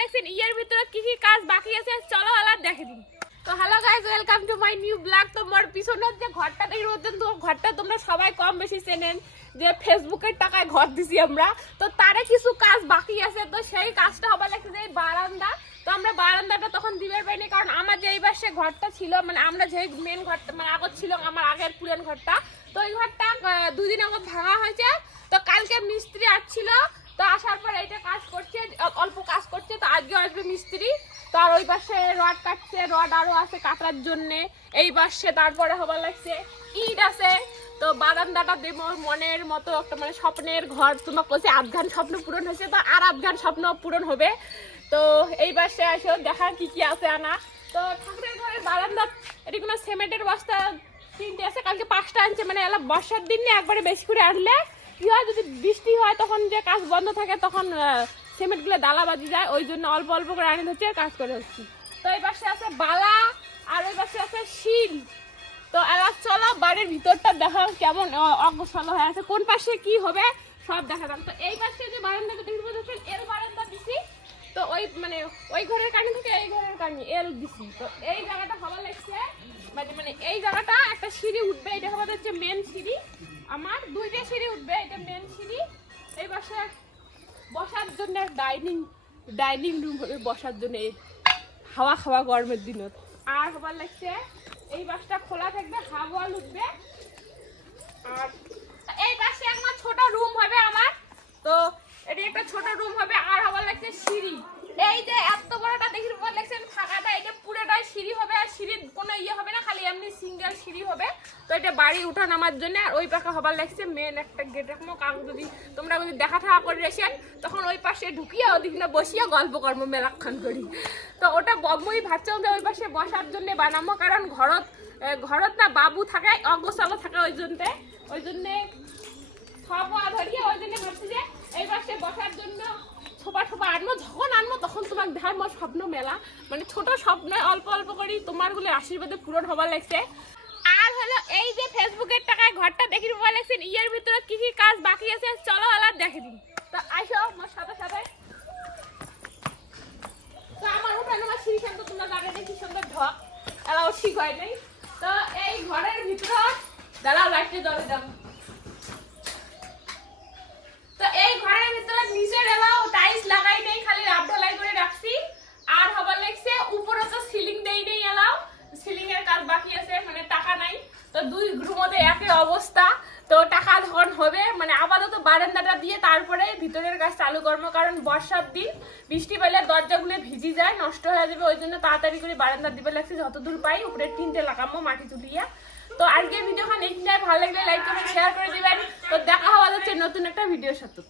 লাগছেন ইয়ের ভিতরে কি কি কাজ বাকি আছে, চলো আলার দেখে দিন তো hello guys welcome to my new blog তোমার পিছনের যে ঘরটা দেখি রোজন তো ঘরটা তোমরা সবাই কম বেশি চেনেন, যে ফেসবুকের টাকায় ঘর দিছি আমরা। তো তারে কিছু কাজ বাকি আছে, তো সেই কাজটা হবার লাগছে যে বারান্দা। তো আমরা বারান্দাটা তখন দিবার পাইনি, কারণ আমার যে এইবার সে ঘরটা ছিল মানে আমরা যে মেন ঘরটা মানে আগত ছিল আমার আগের পুরান ঘরটা। তো ওই ঘরটা দুদিন আগত ভাঙা হয়েছে। তো কালকে মিস্ত্রি আসছিল, তো আসার পর এইটা কাজ করছে অ- অল্প কাজ করছে তো আজকে আসবে মিস্ত্রি তো আর ওই পাশে রড কাটছে রড আরও আছে কাটার জন্য। এই পাশে তারপরে হবার লাগছে ইট আছে। তো বারান্দাটা দেবো মনের মতো একটা মানে স্বপ্নের ঘর। তোমার কাছে আধঘান স্বপ্ন পূরণ হয়েছে, তো আর আধঘান স্বপ্ন পূরণ হবে। তো এই পাশে আসো, দেখা কি কি আছে আনা। তো ঠাকুরের ঘরের বারান্দা, এটি কোনো সিমেন্টের বস্তা তিনটে আছে, কালকে পাঁচটা আনছে। মানে এলা বর্ষার দিন নিয়ে একবারে বেশি করে আনলে কি হয়, যদি বৃষ্টি হয়, তখন যে কাজ বন্ধ থাকে, তখন সিমেন্টগুলো দালা বাজি যায়। ওই জন্য অল্প অল্প করে আনি হচ্ছে কাজ করে হচ্ছি। তো এই পাশে আছে বালা, আর ওই পাশে আছে শিল। তো এবার চলো বাড়ির ভিতরটা দেখা কেমন, অ- অগ্রসর হয়ে আছে। কোন পাশে কি হবে, সব দেখালাম তো এই পাশে যে বারান্দাটা দেখতে পাচ্ছেন, এর বারান্দা দিছি। তো ওই মানে ওই ঘরের কানি থেকে এই ঘরের কানি এল দিছি। তো এই জায়গাটা হওয়া লাগছে। মানে মানে এই জায়গাটা একটা সিঁড়ি উঠবে, এটা হবে হচ্ছে মেন সিঁড়ি। আমার দুইটা সিঁড়ি উঠবে, এটা মেন সিঁড়ি। এই পাশে বসার জন্য ডাইনিং ডাইনিং রুম হবে, বসার জন্য। হাওয়া খাওয়া গরমের দিনত। আর হবার লাগছে, এই বাসটা খোলা থাকবে, হাওয়া লুটবে। আর এই পাশে আমার ছোট রুম হবে আমার। তো এটি একটা ছোট রুম হবে, আর হবার লাগছে সিঁড়ি। এই যে এত বড়টা দেখির পর লাগছেন ফাঁকাটা এটা পুরোটাই সিঁড়ি হবে আর সিঁড়ির কোনো ইয়ে হবে না খালি এমনি সিঙ্গেল সিঁড়ি হবে তো এটা বাড়ি উঠা নামার জন্য, আর ওই পাখা হবার লাগছে মেন একটা গেট রাখব। কারণ যদি তোমরা যদি দেখা থাকা করে রেখেন তখন ওই পাশে ঢুকিয়ে ওদিক বসিয়ে গল্প কর্ম মেলাক্ষণ করি। তো ওটা বম্মই ভাবছিলাম যে ওই পাশে বসার জন্য বানাবো, কারণ ঘরত ঘরত না বাবু থাকে, অগোছালো থাকে ওই জন্যে। ওই জন্যে খাওয়া ধরিয়ে, ওই জন্য ভাবছি যে এই পাশে বসার জন্য ছোপা ছোপা আনব, যখন আনব তখন তোমার দেখার মোর স্বপ্ন মেলা। মানে ছোট স্বপ্ন, অল্প অল্প করি তোমারগুলো আশীর্বাদে পূরণ হবার লাগছে। হলো এই যে ফেসবুকের টাকায় ঘরটা দেখি পাওয়া লাগছেন ইয়ের ভিতরে কি কি কাজ বাকি আছে চলো আলার দেখে দিন তো আইসো, আমার সাথে সাথে। তো আমার উঠানো, আমার সিঁড়ি তো তোমরা জানে দেখি সুন্দর ঢক। এলাও ঠিক হয় নাই। তো এই ঘরের ভিতর দাঁড়াও লাইটটি দরে দাও তো এই ঘরের ভিতরে নিচের এলাও টাইলস লাগাই নেই খালি রাব ঢালাই করে রাখছি আর হবার লাগছে উপরে তো সিলিং দেই নেই এলাও সিলিং এর কাজ বাকি আছে মানে টাকা নাই তো দুই রুমতে একই অবস্থা তো টাকা যখন হবে মানে আপাতত বারান্দাটা দিয়ে তারপরে ভিতরের কাজ চালু করব, কারণ বর্ষার দিন বৃষ্টি পেলে দরজাগুলো ভিজি যায়, নষ্ট হয়ে যাবে, ওই জন্য তাড়াতাড়ি করে বারান্দা দিবে লাগছে, যতদূর পাই উপরে তিনটে লাগাবো মাটি তুলিয়া। তো আজকে ভিডিওখান এখানে ভালো লাগলে লাইক করে শেয়ার করে দিবেন। তো দেখা হওয়া যাচ্ছে নতুন একটা ভিডিওর সাথে।